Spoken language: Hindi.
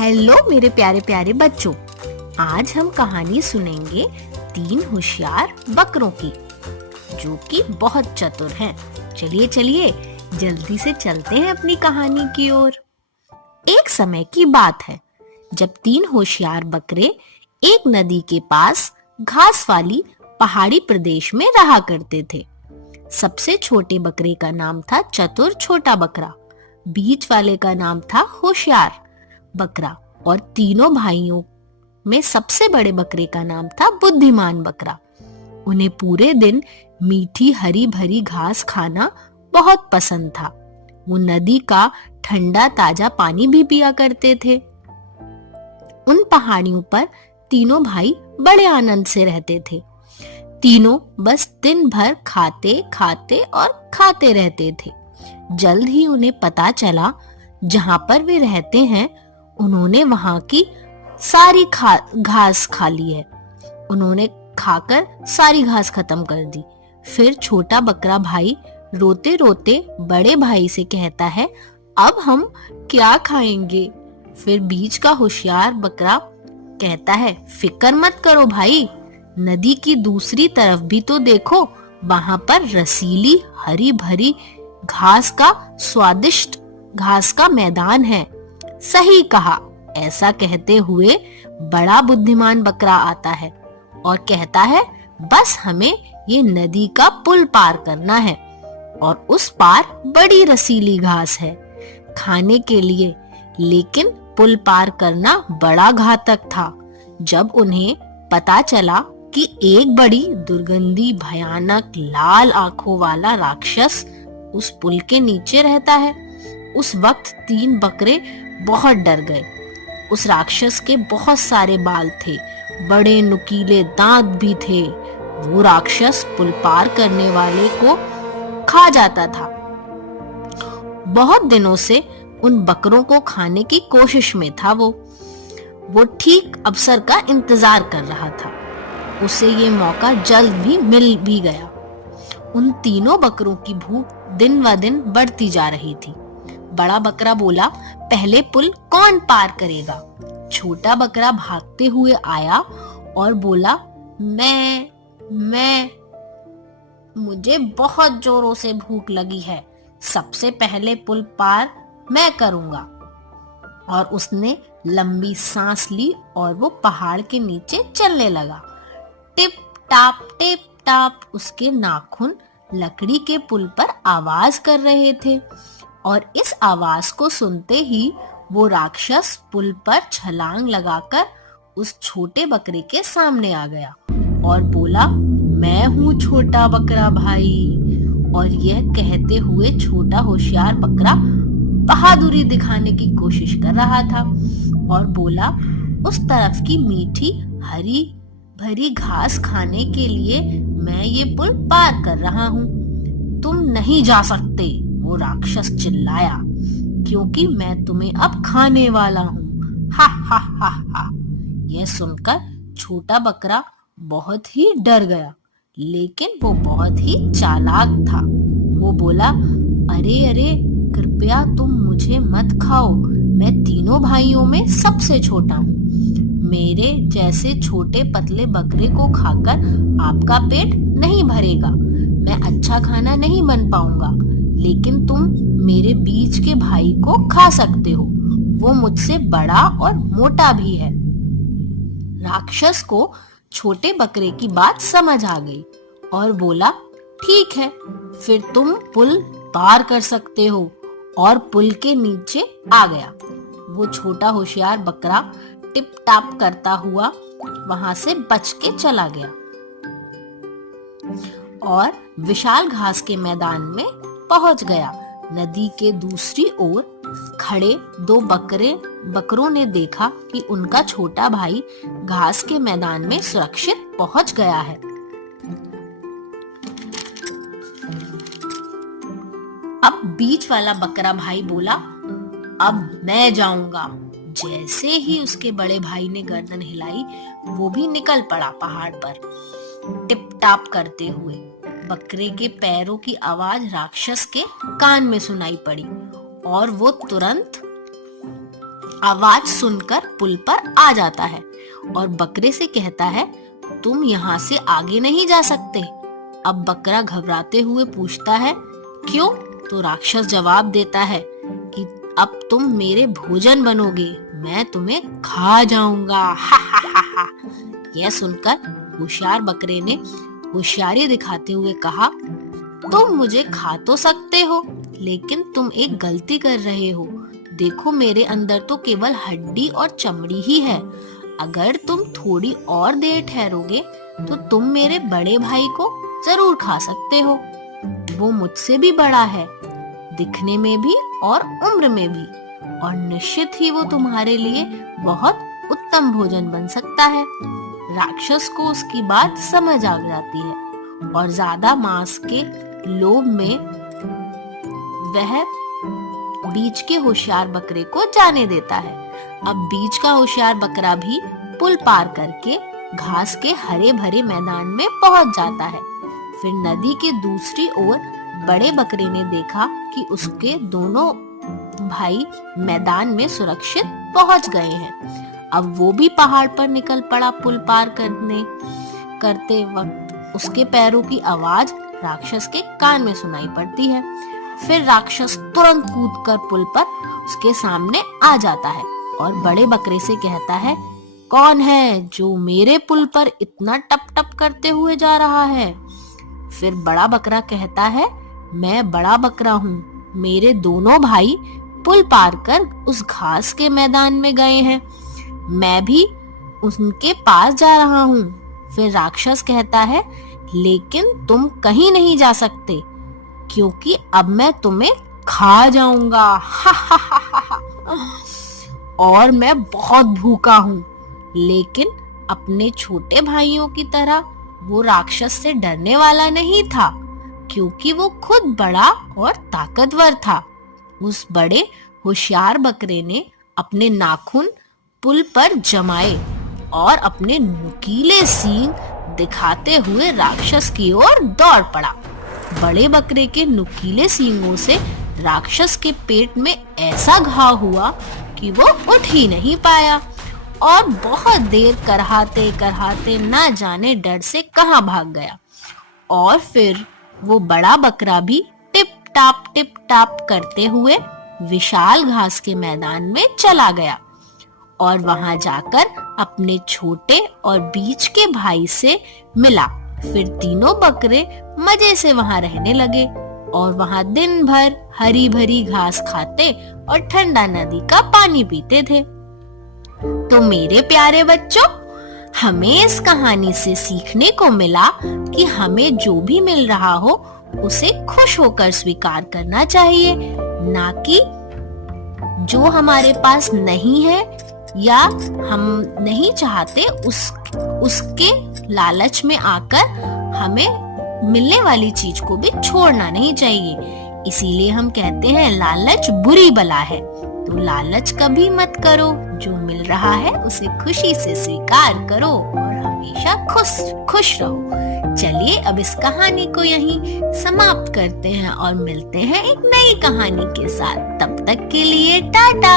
हेलो मेरे प्यारे प्यारे बच्चों, आज हम कहानी सुनेंगे 3 होशियार बकरों की, जो कि बहुत चतुर हैं। चलिए चलिए जल्दी से चलते हैं अपनी कहानी की ओर। एक समय की बात है जब 3 होशियार बकरे एक नदी के पास घास वाली पहाड़ी प्रदेश में रहा करते थे। सबसे छोटे बकरे का नाम था चतुर छोटा बकरा, बीच वाले का नाम था होशियार बकरा और तीनों भाइयों में सबसे बड़े बकरे का नाम था बुद्धिमान बकरा। उन्हें पूरे दिन मीठी हरी भरी घास खाना बहुत पसंद था। वो नदी का ठंडा ताजा पानी भी पिया करते थे। उन पहाड़ियों पर तीनों भाई बड़े आनंद से रहते थे। तीनों बस दिन भर खाते खाते और खाते रहते थे। जल्द ही उन्हें पता चला जहां पर वे रहते हैं उन्होंने वहां की सारी घास खा ली है। उन्होंने खाकर सारी घास खत्म कर दी। फिर छोटा बकरा भाई रोते रोते बड़े भाई से कहता है, अब हम क्या खाएंगे? फिर बीच का होशियार बकरा कहता है, फिक्र मत करो भाई, नदी की दूसरी तरफ भी तो देखो, वहां पर रसीली हरी भरी घास का स्वादिष्ट घास का मैदान है। सही कहा। ऐसा कहते हुए बड़ा बुद्धिमान बकरा आता है और कहता है, बस हमें ये नदी का पुल पार करना है और उस पार बड़ी रसीली घास है खाने के लिए। लेकिन पुल पार करना बड़ा घातक था। जब उन्हें पता चला कि एक बड़ी दुर्गंधी भयानक लाल आंखों वाला राक्षस उस पुल के नीचे रहता है, उस वक्त 3 बकरे बहुत डर गए। उस राक्षस के बहुत सारे बाल थे, बड़े नुकीले दांत भी थे। वो राक्षस पुल पार करने वाले को खा जाता था। बहुत दिनों से उन बकरों को खाने की कोशिश में था। वो ठीक अवसर का इंतजार कर रहा था। उसे ये मौका जल्द भी मिल भी गया। उन तीनों बकरों की भूख दिन व दिन बढ़ती जा रही थी। बड़ा बकरा बोला, पहले पुल कौन पार करेगा? छोटा बकरा भागते हुए आया और बोला, मैं मुझे बहुत जोरों से भूख लगी है, सबसे पहले पुल पार मैं करूंगा। और उसने लंबी सांस ली और वो पहाड़ के नीचे चलने लगा। टिप टाप उसके नाखून लकड़ी के पुल पर आवाज कर रहे थे और इस आवाज को सुनते ही वो राक्षस पुल पर छलांग लगाकर उस छोटे बकरे के सामने आ गया और बोला, मैं हूँ छोटा बकरा भाई। और यह कहते हुए छोटा होशियार बकरा बहादुरी दिखाने की कोशिश कर रहा था और बोला, उस तरफ की मीठी हरी भरी घास खाने के लिए मैं ये पुल पार कर रहा हूँ। तुम नहीं जा सकते, वो राक्षस चिल्लाया, क्योंकि मैं तुम्हें अब खाने वाला हूँ। हा हा हा हा। यह सुनकर छोटा बकरा बहुत ही डर गया, लेकिन वो बहुत ही चालाक था। वो बोला, अरे अरे, कृपया तुम मुझे मत खाओ, मैं तीनों भाइयों में सबसे छोटा हूँ। मेरे जैसे छोटे पतले बकरे को खाकर आपका पेट नहीं भरेगा। मैं अच्छा खाना नहीं बन पाऊंगा, लेकिन तुम मेरे बीच के भाई को खा सकते हो। वो मुझसे बड़ा और मोटा भी है। राक्षस को छोटे बकरे की बात समझ आ गई और बोला, ठीक है, फिर तुम पुल पार कर सकते हो, और पुल के नीचे आ गया। वो छोटा होशियार बकरा टिप टाप करता हुआ वहां से बच के चला गया और विशाल घास के मैदान में पहुंच गया। नदी के दूसरी ओर खड़े 2 बकरों ने देखा कि उनका छोटा भाई घास के मैदान में सुरक्षित पहुंच गया है। अब बीच वाला बकरा भाई बोला, अब मैं जाऊंगा। जैसे ही उसके बड़े भाई ने गर्दन हिलाई, वो भी निकल पड़ा पहाड़ पर टिप टाप करते हुए। बकरे के पैरों की आवाज राक्षस के कान में सुनाई पड़ी और वो तुरंत आवाज सुनकर पुल पर आ जाता है और बकरे से कहता है, तुम यहाँ से आगे नहीं जा सकते। अब बकरा घबराते हुए पूछता है, क्यों? तो राक्षस जवाब देता है कि अब तुम मेरे भोजन बनोगे, मैं तुम्हें खा जाऊंगा। हा हा हा हा। यह सुनकर होशियार बकरे ने होशियारी दिखाते हुए कहा, तुम मुझे खा तो सकते हो, लेकिन तुम एक गलती कर रहे हो। देखो, मेरे अंदर तो केवल हड्डी और चमड़ी ही है। अगर तुम थोड़ी और देर ठहरोगे तो तुम मेरे बड़े भाई को जरूर खा सकते हो। वो मुझसे भी बड़ा है, दिखने में भी और उम्र में भी, और निश्चित ही वो तुम्हारे लिए बहुत उत्तम भोजन बन सकता है। राक्षस को उसकी बात समझ आ जाती है और ज्यादा मांस के लोभ में वह बीच के होशियार बकरे को जाने देता है। अब बीच का होशियार बकरा भी पुल पार करके घास के हरे भरे मैदान में पहुंच जाता है। फिर नदी के दूसरी ओर बड़े बकरे ने देखा कि उसके दोनों भाई मैदान में सुरक्षित पहुंच गए हैं। अब वो भी पहाड़ पर निकल पड़ा। पुल पार करते वक्त उसके पैरों की आवाज राक्षस के कान में सुनाई पड़ती है। फिर राक्षस तुरंत कूदकर पुल पर उसके सामने आ जाता है और बड़े बकरे से कहता है, कौन है जो मेरे पुल पर इतना टप टप करते हुए जा रहा है? फिर बड़ा बकरा कहता है, मैं बड़ा बकरा हूँ, मेरे दोनों भाई पुल पार कर उस घास के मैदान में गए हैं, मैं भी उनके पास जा रहा हूँ। फिर राक्षस कहता है, लेकिन तुम कहीं नहीं जा सकते, क्योंकि अब मैं तुम्हें खा जाऊंगा। हा हा हा हा। और मैं बहुत भूखा हूँ। लेकिन अपने छोटे भाइयों की तरह वो राक्षस से डरने वाला नहीं था, क्योंकि वो खुद बड़ा और ताकतवर था। उस बड़े होशियार बकरे ने अपने नाखून पुल पर जमाए और अपने नुकीले सींग दिखाते हुए राक्षस की ओर दौड़ पड़ा। बड़े बकरे के नुकीले सींगों से राक्षस के पेट में ऐसा घाव हुआ कि वो उठ ही नहीं पाया और बहुत देर करहाते करहाते ना जाने डर से कहां भाग गया। और फिर वो बड़ा बकरा भी टिप टाप करते हुए विशाल घास के मैदान में चला गया और वहां जाकर अपने छोटे और बीच के भाई से मिला। फिर तीनों बकरे मजे से वहां रहने लगे और वहां दिन भर हरी भरी घास खाते और ठंडा नदी का पानी पीते थे। तो मेरे प्यारे बच्चों, हमें इस कहानी से सीखने को मिला कि हमें जो भी मिल रहा हो उसे खुश होकर स्वीकार करना चाहिए, ना कि जो हमारे पास नहीं है या हम नहीं चाहते उसके लालच में आकर हमें मिलने वाली चीज को भी छोड़ना नहीं चाहिए। इसीलिए हम कहते हैं लालच बुरी बला है। तो लालच कभी मत करो, जो मिल रहा है उसे खुशी से स्वीकार करो और हमेशा खुश रहो। चलिए अब इस कहानी को यहीं समाप्त करते हैं और मिलते हैं एक नई कहानी के साथ। तब तक के लिए टाटा।